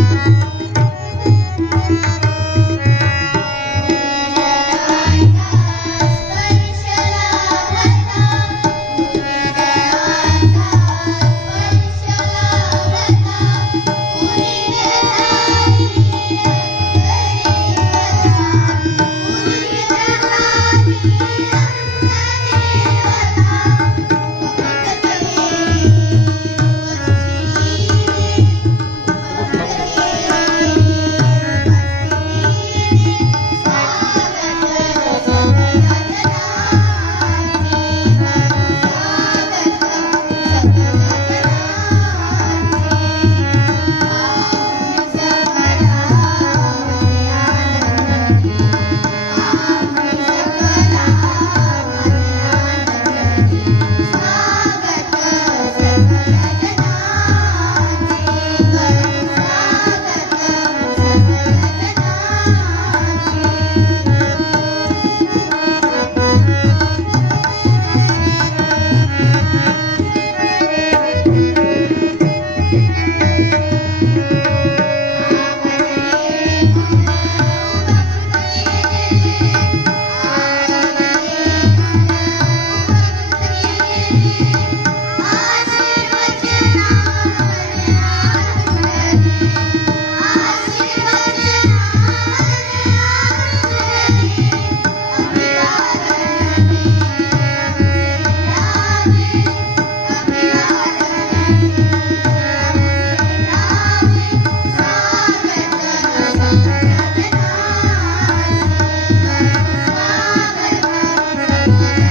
Thank you. Thank you.